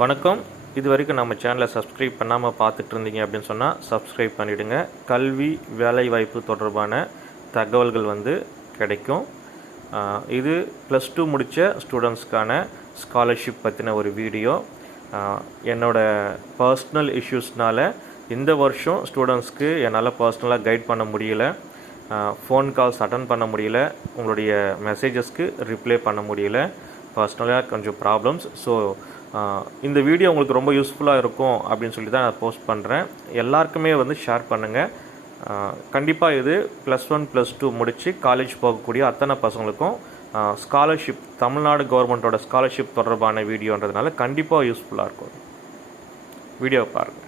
வணக்கம். இது வரைக்கும் நம்ம சேனலை சப்ஸ்கிரைப் பண்ணாமல் பார்த்துட்டு இருந்தீங்க அப்படின்னு சொன்னால் சப்ஸ்கிரைப் பண்ணிவிடுங்க. கல்வி வேலைவாய்ப்பு தொடர்பான தகவல்கள் கிடைக்கும். இது +2 முடித்த ஸ்டூடெண்ட்ஸ்க்கான ஸ்காலர்ஷிப் பற்றின ஒரு வீடியோ. என்னோடய பர்சனல் இஷ்யூஸ்னால் இந்த வருஷம் ஸ்டூடெண்ட்ஸ்க்கு என்னால் பர்சனலாக கைட் பண்ண முடியல. ஃபோன் கால்ஸ் அட்டன் பண்ண முடியல. உங்களுடைய மெசேஜஸ்க்கு ரிப்ளை பண்ண முடியல. பர்சனலாக கொஞ்சம் ப்ராப்ளம்ஸ். ஸோ இந்த வீடியோ உங்களுக்கு ரொம்ப யூஸ்ஃபுல்லாக இருக்கும் அப்படின்னு சொல்லி தான் நான் போஸ்ட் பண்ணுறேன். எல்லாருக்குமே ஷேர் பண்ணுங்கள். கண்டிப்பாக இது +1 +2 முடித்து காலேஜ் போகக்கூடிய அத்தனை பசங்களுக்கும் ஸ்காலர்ஷிப், தமிழ்நாடு கவர்மெண்ட்டோட ஸ்காலர்ஷிப் தொடர்பான வீடியோன்றதுனால கண்டிப்பாக யூஸ்ஃபுல்லாக இருக்கும். வீடியோவை பாருங்கள்.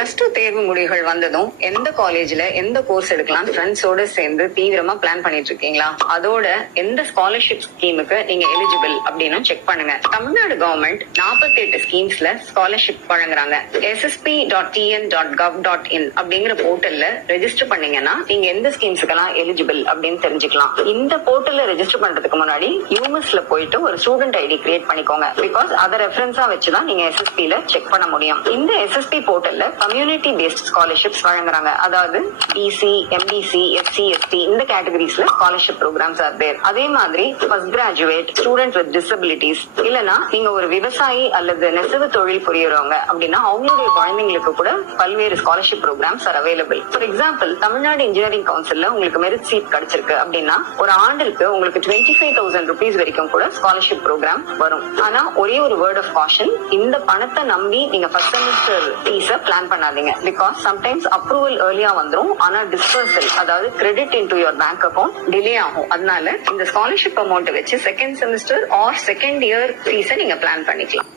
+2 தேர்வு முடிவுகள் வந்ததும் எந்த காலேஜ்ல எந்த கோர்ஸ் எடுக்கலாம் ஃப்ரெண்ட்ஸோட சேர்ந்து தீவிரமா பிளான் பண்ணிட்டு இருக்கீங்களா? அதோட எந்த ஸ்காலர்ஷிப் ஸ்கீமுக்கு நீங்க எலிஜிபிள் அப்படின்னு செக் பண்ணுங்க. தமிழ்நாடு கவர்மெண்ட் 48 ஸ்கீம்ஸ்ல ஸ்காலர்ஷிப் வழங்குறாங்க. ssp.tn.gov.in அப்படிங்கிற போர்ட்டல்ல ரெஜிஸ்டர் பண்ணீங்கன்னா நீங்க எந்த ஸ்கீம்ஸ்க்கெல்லாம் எலிஜிபிள் அப்படின்னு தெரிஞ்சுக்கலாம். இந்த போர்ட்டல்ல ரெஜிஸ்டர் பண்றதுக்கு முன்னாடி யூஎஸ்ல போயிட்டு ஒரு ஸ்டூடெண்ட் ஐடி கிரியேட் பண்ணிக்கோங்க. பிகாஸ் அதை ரெஃபரன்ஸா வச்சுதான் நீங்க எஸ்எஸ்பில செக் பண்ண முடியும். இந்த எஸ்எஸ்பி போர்ட்டல்ல கம்யூனிட்டி பேஸ்ட் ஸ்காலர்ஷிப்ஸ் வழங்குறாங்க. அதாவது பிசி, எம்பிசி, எஸ்சி, எஸ்டி இந்த கேட்டகரிஸ்ல ஸ்காலர்ஷிப் ப்ரோக்ராம்ஸ் ஆர் தேர். அதே மாதிரி first graduate, student with disabilities, இல்லனா நீங்க ஒரு விவசாயி அல்லது நெசவு தொழில் புரியறவங்க அப்படின்னா அவங்களுடைய குழந்தைங்களுக்கு கூட பல்வேறு scholarship programs are available. For example, Tamil Nadu engineering கவுன்சில்ல உங்களுக்கு மெரிட் சீட் கிடைச்சிருக்கு அப்படின்னா ஒரு ஆண்டிற்கு உங்களுக்கு 25,000 rupees வரைக்கும் கூட ஸ்காலர்ஷிப் ப்ரோக்ராம் வரும். ஆனா ஒரே ஒரு வேர்ட் ஆஃப் காஷன், இந்த பணத்தை நம்பி நீங்க ஃபர்ஸ்ட் செமஸ்டர் ஃபீஸ பிளான் பண்ணாதீங்க. பிகாஸ் சம்டைம்ஸ் அப்ரூவல் ஏர்லியா வந்துரும், ஆனா டிஸ்பர்சல் அதாவது credit into your bank account delay ஆகும். அதனால இந்த ஸ்காலர்ஷிப் அமௌண்ட் வச்சு second semester or second year ஃபீஸை நீங்க பிளான் பண்ணிக்கலாம்.